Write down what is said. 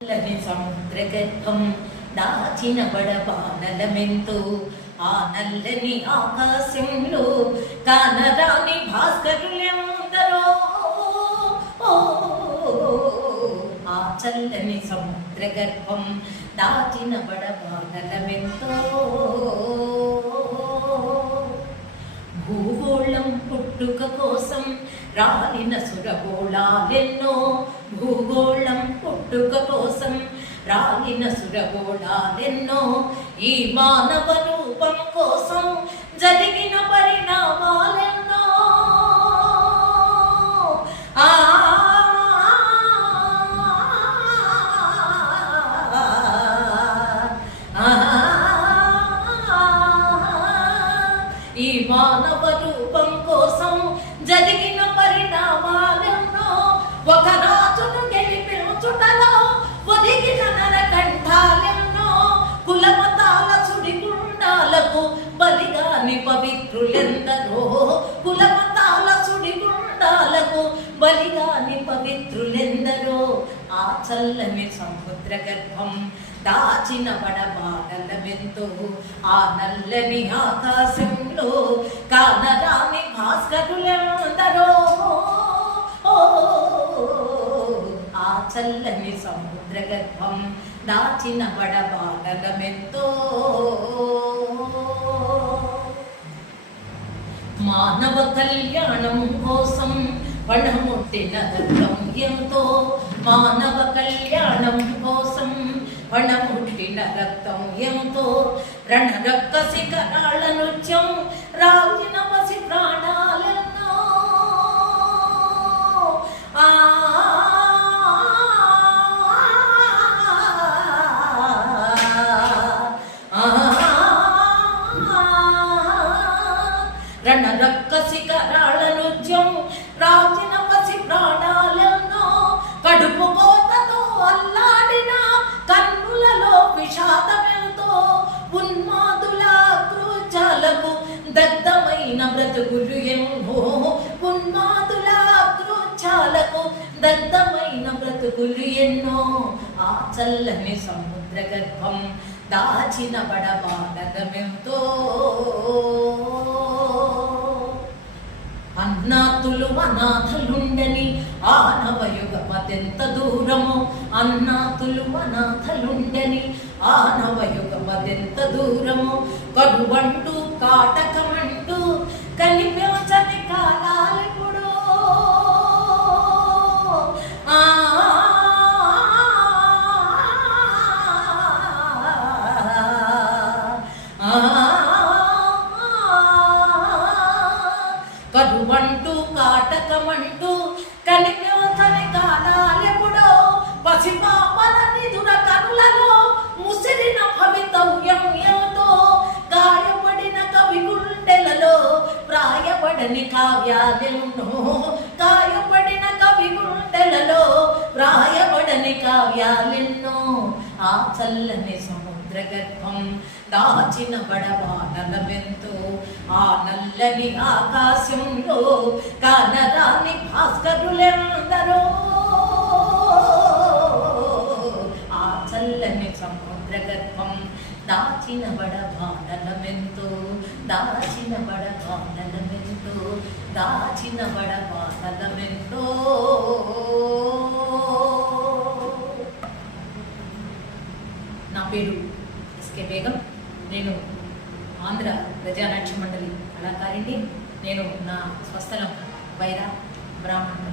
నల్లని సముద్రగర్భం దాచిన బడబానలమెంతో ఆ నల్లని ఆకాశంలో కానరాని భాస్కరులెందరో ఆ చల్లని సముద్రగర్భం దాచిన బడబానలమెంతో భూగోళం పుట్టుక కోసం రాలిన సురగోళాలెన్నో భూగోళం పుట్టుక కోసం రాలిన సురగోళాలెన్నో ఈ మానవ రూపం కోసం జరిగిన పరిణామాలెన్నో ఈ మానవ రూపం కోసం జరిగిన పరిణామాలెన్నో ఒక రాజును గెలిపించుటలో ఒదిగిన నరకంఠాలెన్నో కులమతాల సుడిగుండాలకు బలిగాని పవిత్రులెందరో కులమతాల సుడిగుండాలకు బలిగాని పవిత్రులెందరో ఆ చల్లని సముద్ర గర్భం దాచిన బడబానలమెంతో ఆ నల్లని ఆకాశంలో కానరాని భాస్కరులెందరో ఆ చల్లని సముద్ర గర్భం దాచిన బడబానలమెంతో మానవ కళ్యాణం కోసం పణముట్టిన రక్తం ఎంతో మానవ కళ్యాణం కోసం పణముట్టిన రక్తం ఎంతో రణరక్క శిఖరాల నృత్యం రాజిన పసి ప్రాణాలెన్నో రణరక్క శిఖరాల నృత్యం రాజిన పసి ప్రాణాలెన్నో కడుపు కోతతో అల్లాడిన కన్నులలో విషాదమెంతో ఉన్మాదుల క్రూచాలకు దగ్ధమైన బ్రతుకులు ఎన్నో ఉన్మాదుల క్రూచాలకు దగ్ధమైన బ్రతుకులు ఎన్నో ఆ చల్లని సముద్ర గర్భం దాచిన బడబానలమెంతో అన్నాతులు అనాథలుండని ఆనవయుగమదెంత దూరము అన్నాతులు అనాథలుండని ఆనవయుగమదెంత దూరము కరువంటూ కాటకమంటూ కలిపించని కాలాలిప్పుడు కరువంటూ కాటకమంటూ కలిపించని కాలాలెప్పుడో పసిపాపల నిదుర కనులలో ముసిరిన భవితవ్యం ఏమిటో గాయపడిన కవి గుండెలలో ప్రాయపడని కావ్యాలెన్నో గాయపడిన కవి గుండెలలో ప్రాయపడని కావ్యాలెన్నో ఆ చల్లని సముద్ర గర్భం దాచిన బడబానలమెంతో ఆ నల్లని ఆకాశంలో కానరాని భాస్కరులెందరో ఆ చల్లని సముద్ర గర్భం దాచిన బడబానలమెంతో దాచిన బడబానలమెంతో దాచిన బడబానలమెంతో నా పేరు ఎస్కే బేగం. నేను ఆంధ్ర ప్రజానాట్య మండలి కళాకారిణి. నేను నా స్వస్థలం వైరా బ్రాహ్మణ